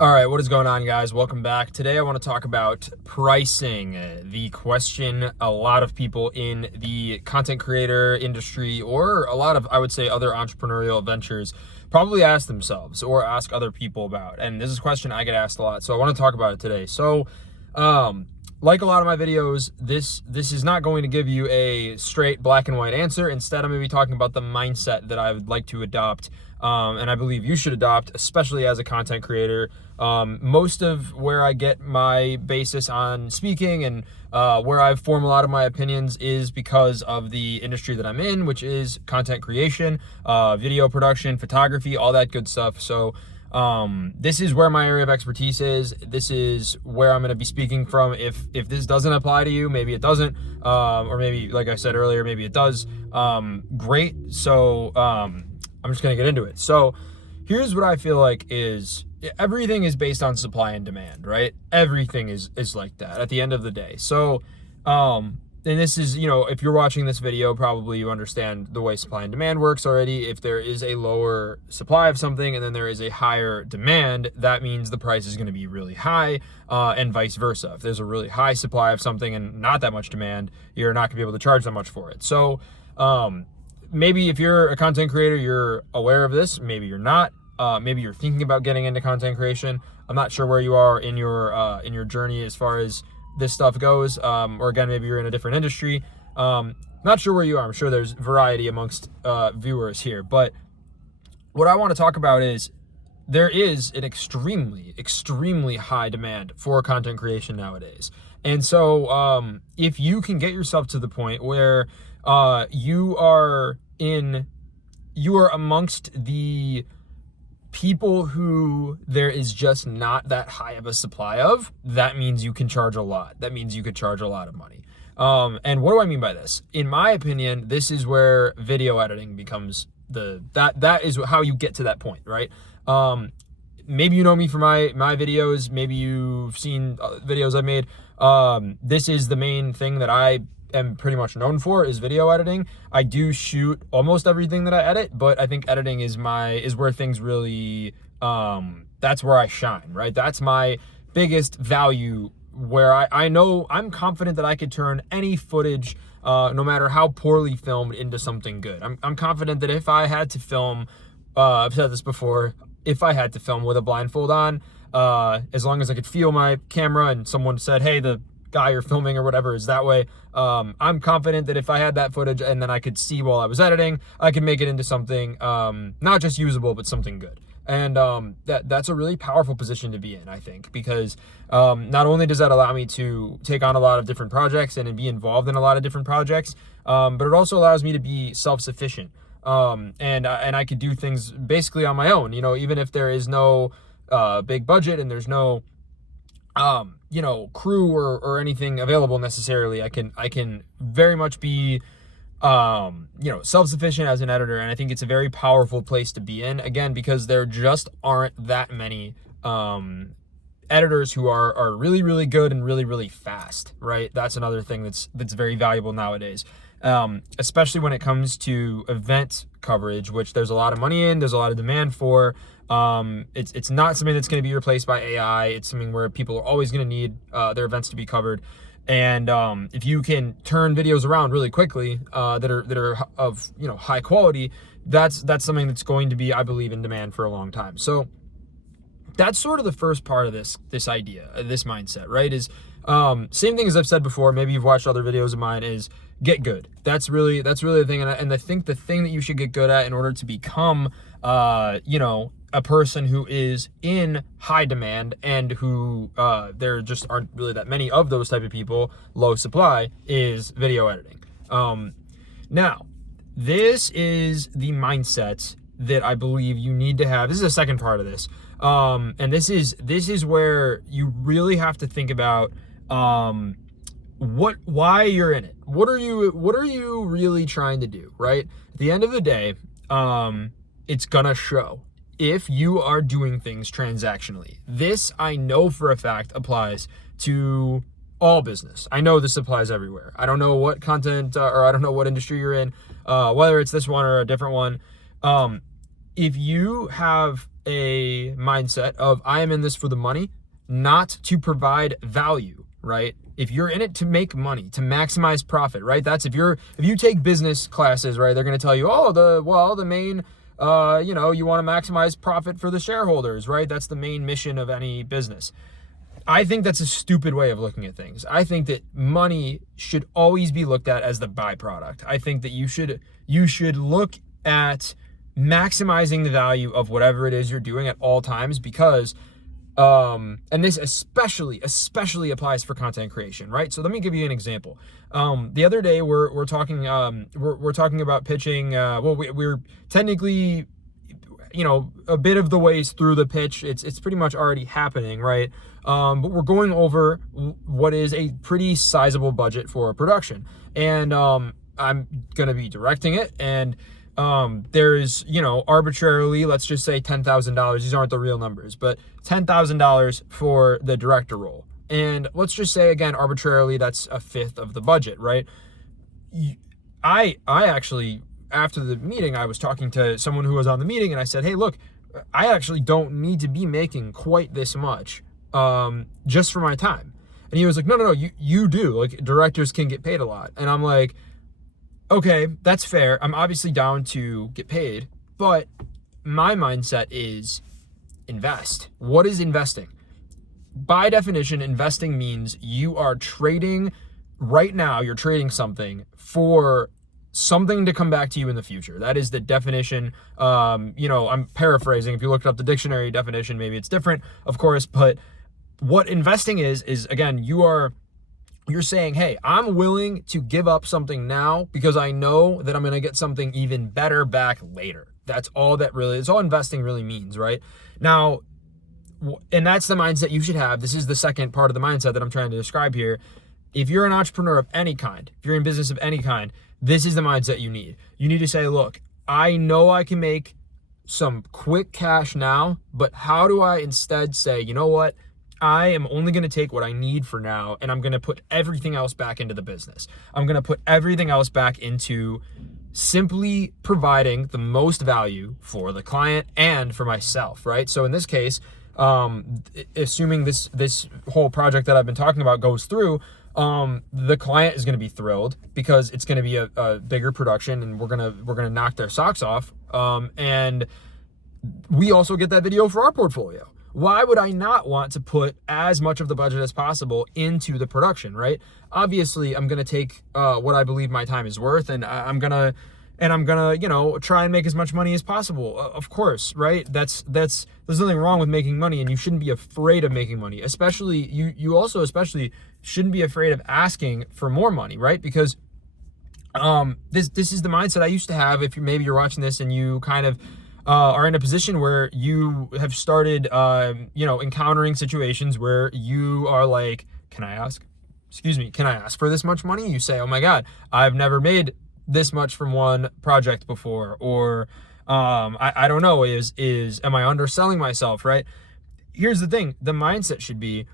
All right, what is going on, guys? Welcome back. Today I want to talk about pricing, the question a lot of people in the content creator industry, or a lot of, I would say, other entrepreneurial ventures probably ask themselves or ask other people about. And this is a question I get asked a lot, so I want to talk about it today. So, like a lot of my videos, this is not going to give you a straight black and white answer. Instead, I'm going to be talking about the mindset that I would like to adopt, and I believe you should adopt, especially as a content creator. Most of where I get my basis on speaking and where I form a lot of my opinions is because of the industry that I'm in, which is content creation, video production, photography, all that good stuff. So this is where my area of expertise is. This is where I'm going to be speaking from. If this doesn't apply to you, maybe it doesn't, or maybe, like I said earlier, maybe it does. Great. So I'm just going to get into it. So here's what I feel like is everything is based on supply and demand, right? Everything is like that at the end of the day. So, and this is, if you're watching this video, probably you understand the way supply and demand works already. If there is a lower supply of something and then there is a higher demand, that means the price is going to be really high, and vice versa. If there's a really high supply of something and not that much demand, you're not going to be able to charge that much for it. So, maybe if you're a content creator, you're aware of this. Maybe you're not. Maybe you're thinking about getting into content creation. I'm not sure where you are in your journey as far as this stuff goes. Or again, maybe you're in a different industry. Not sure where you are. I'm sure there's variety amongst viewers here. But what I want to talk about is there is an extremely, extremely high demand for content creation nowadays. And so if you can get yourself to the point where you are amongst the people who there is just not that high of a supply of, that means you can charge a lot. That means you could charge a lot of money. And what do I mean by this? In my opinion, this is where video editing becomes that is how you get to that point, right? Maybe you know me for my videos. Maybe you've seen videos I've made. This is the main thing that I am pretty much known for, is video editing. I do shoot almost everything that I edit, but I think editing is where things really, that's where I shine, right? That's my biggest value, where I know I'm confident that I could turn any footage, no matter how poorly filmed, into something good. I'm confident that if I had to film, I've said this before, if I had to film with a blindfold on, as long as I could feel my camera and someone said, hey, the guy you're filming or whatever is that way, I'm confident that if I had that footage and then I could see while I was editing, I could make it into something not just usable, but something good. And that's a really powerful position to be in, I think, because not only does that allow me to take on a lot of different projects and be involved in a lot of different projects, but it also allows me to be self-sufficient, and I could do things basically on my own, even if there is no big budget and there's no crew or anything available necessarily. I can very much be, self-sufficient as an editor. And I think it's a very powerful place to be in, again, because there just aren't that many, editors who are really, really good and really, really fast, right? That's another thing that's very valuable nowadays. Especially when it comes to event coverage, which there's a lot of money in, there's a lot of demand for. It's not something that's going to be replaced by AI. It's something where people are always going to need their events to be covered. And if you can turn videos around really quickly, that are of high quality, that's something that's going to be, I believe, in demand for a long time. So that's sort of the first part of this idea, this mindset, right? Is same thing as I've said before. Maybe you've watched other videos of mine. Is get good. That's really the thing. And I think the thing that you should get good at in order to become, a person who is in high demand and who there just aren't really that many of those type of people, low supply, is video editing. Now, this is the mindset that I believe you need to have. This is the second part of this. And this is where you really have to think about why you're in it. What are you really trying to do, right? At the end of the day, it's gonna show if you are doing things transactionally. This, I know for a fact, applies to all business. I know this applies everywhere. I don't know what content or I don't know what industry you're in, whether it's this one or a different one. If you have a mindset of I am in this for the money, not to provide value, right? If you're in it to make money, to maximize profit, right? That's if you take business classes, right? They're going to tell you, oh, the main, you want to maximize profit for the shareholders, right? That's the main mission of any business. I think that's a stupid way of looking at things. I think that money should always be looked at as the byproduct. I think that you should look at maximizing the value of whatever it is you're doing at all times, because and this especially applies for content creation, right? So let me give you an example. The other day we're talking about pitching. We're technically, a bit of the ways through the pitch. It's pretty much already happening, right? But we're going over what is a pretty sizable budget for a production, and I'm gonna be directing it, and there's, arbitrarily, let's just say $10,000. These aren't the real numbers, but $10,000 for the director role. And let's just say, again, arbitrarily, that's a fifth of the budget, right? I actually, after the meeting, I was talking to someone who was on the meeting, and I said, hey, look, I actually don't need to be making quite this much just for my time. And he was like, no, you do. Like, directors can get paid a lot. And I'm like, okay, that's fair. I'm obviously down to get paid, but my mindset is invest. What is investing? By definition, investing means you are trading right now, you're trading something for something to come back to you in the future. That is the definition. I'm paraphrasing. If you looked up the dictionary definition, maybe it's different, of course, but what investing is again, you're saying, hey, I'm willing to give up something now because I know that I'm going to get something even better back later. It's all investing really means, right? Now, and that's the mindset you should have. This is the second part of the mindset that I'm trying to describe here. If you're an entrepreneur of any kind, if you're in business of any kind, this is the mindset you need. You need to say, look, I know I can make some quick cash now, but how do I instead say, you know what? I am only going to take what I need for now, and I'm going to put everything else back into the business. I'm going to put everything else back into simply providing the most value for the client and for myself, right? So in this case, assuming this whole project that I've been talking about goes through, the client is going to be thrilled because it's going to be a bigger production, and we're gonna knock their socks off. And we also get that video for our portfolio. Why would I not want to put as much of the budget as possible into the production, right? Obviously, I'm going to take what I believe my time is worth, and I'm going to, try and make as much money as possible. Of course, right? There's nothing wrong with making money, and you shouldn't be afraid of making money. Especially, you also especially shouldn't be afraid of asking for more money, right? Because this is the mindset I used to have. If you're watching this and you kind of are in a position where you have started, encountering situations where you are like, can I ask for this much money? You say, oh my God, I've never made this much from one project before. Or, I don't know, am I underselling myself, right? Here's the thing. The mindset should be,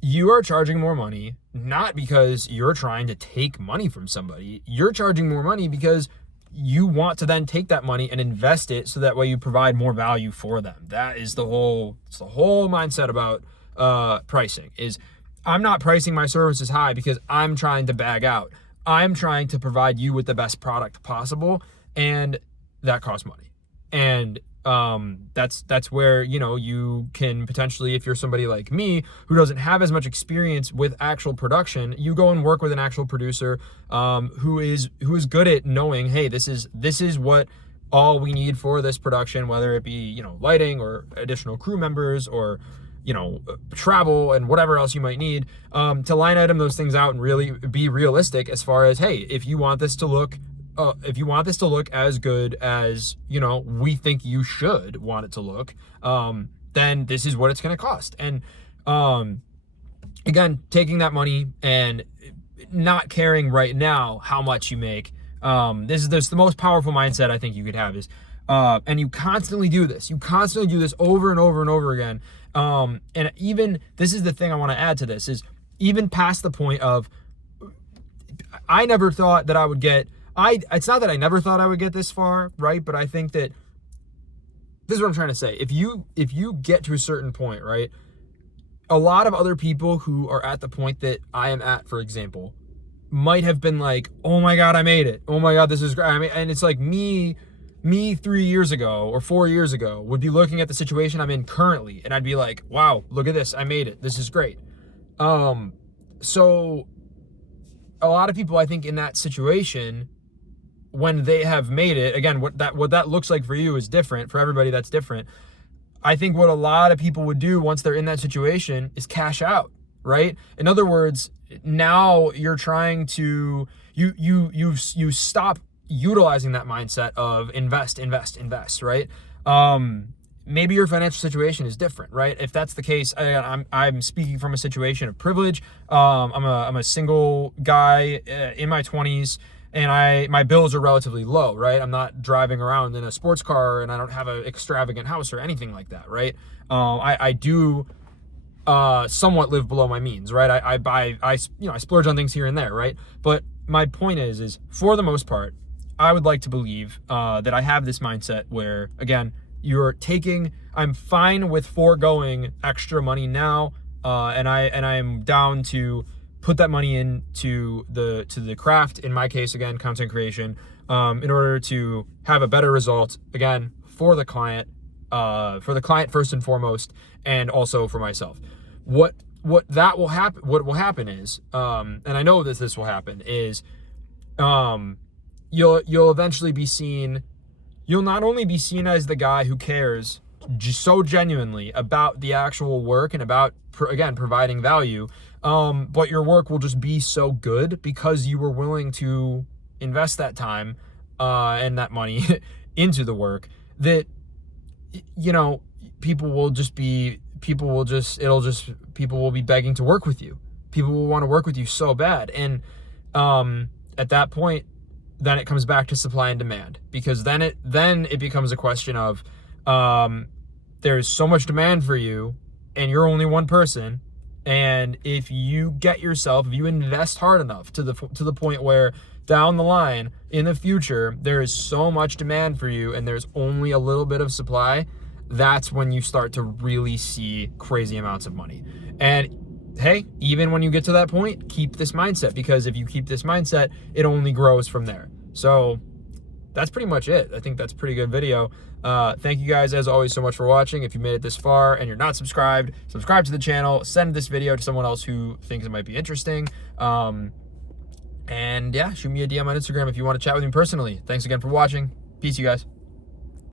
you are charging more money, not because you're trying to take money from somebody. You're charging more money because you want to then take that money and invest it so that way you provide more value for them. That is the whole mindset about pricing. Is I'm not pricing my services high because I'm trying to bag out. I'm trying to provide you with the best product possible, and that costs money. And that's where, you can potentially, if you're somebody like me who doesn't have as much experience with actual production, you go and work with an actual producer who is good at knowing, hey, this is what all we need for this production, whether it be, lighting or additional crew members or, travel and whatever else you might need, to line item those things out and really be realistic as far as, hey, if you want this to look as good as, we think you should want it to look, then this is what it's going to cost. And, again, taking that money and not caring right now how much you make. This is the most powerful mindset I think you could have is, and you constantly do this. You constantly do this over and over and over again. And even, this is the thing I want to add to this, is even past the point of, I never thought that I would get, it's not that I never thought I would get this far, right? But I think that this is what I'm trying to say. If you get to a certain point, right? A lot of other people who are at the point that I am at, for example, might have been like, oh my God, I made it. Oh my God, this is great. I mean, and it's like me 3 years ago or 4 years ago would be looking at the situation I'm in currently, and I'd be like, wow, look at this. I made it. This is great. So a lot of people, I think, in that situation, when they have made it, again, what that looks like for you is different. For everybody, that's different. I think what a lot of people would do once they're in that situation is cash out, right? In other words, now you're trying to, you stop utilizing that mindset of invest, right? Maybe your financial situation is different, right? If that's the case, I'm speaking from a situation of privilege. I'm a single guy in my 20s, and my bills are relatively low, right? I'm not driving around in a sports car, and I don't have an extravagant house or anything like that, right? I do somewhat live below my means, right? I splurge on things here and there, right? But my point is for the most part, I would like to believe that I have this mindset where, again, I'm fine with foregoing extra money now, and I'm down to put that money into the craft, in my case, again, content creation, in order to have a better result, again, for the client first and foremost, and also for myself. What will happen is, and I know that this will happen, is you'll eventually be seen. You'll not only be seen as the guy who cares so genuinely about the actual work and about, again, providing value, but your work will just be so good because you were willing to invest that time and that money into the work, that, you know, people will be begging to work with you. People will want to work with you so bad. And at that point, then it comes back to supply and demand, because then it becomes a question of there's so much demand for you and you're only one person. And if you invest hard enough to the point where down the line in the future, there is so much demand for you and there's only a little bit of supply, that's when you start to really see crazy amounts of money. And hey, even when you get to that point, keep this mindset, because if you keep this mindset, it only grows from there. So that's pretty much it. I think that's a pretty good video. Thank you guys, as always, so much for watching. If you made it this far and you're not subscribed, subscribe to the channel, send this video to someone else who thinks it might be interesting. And yeah, shoot me a DM on Instagram if you want to chat with me personally. Thanks again for watching. Peace, you guys.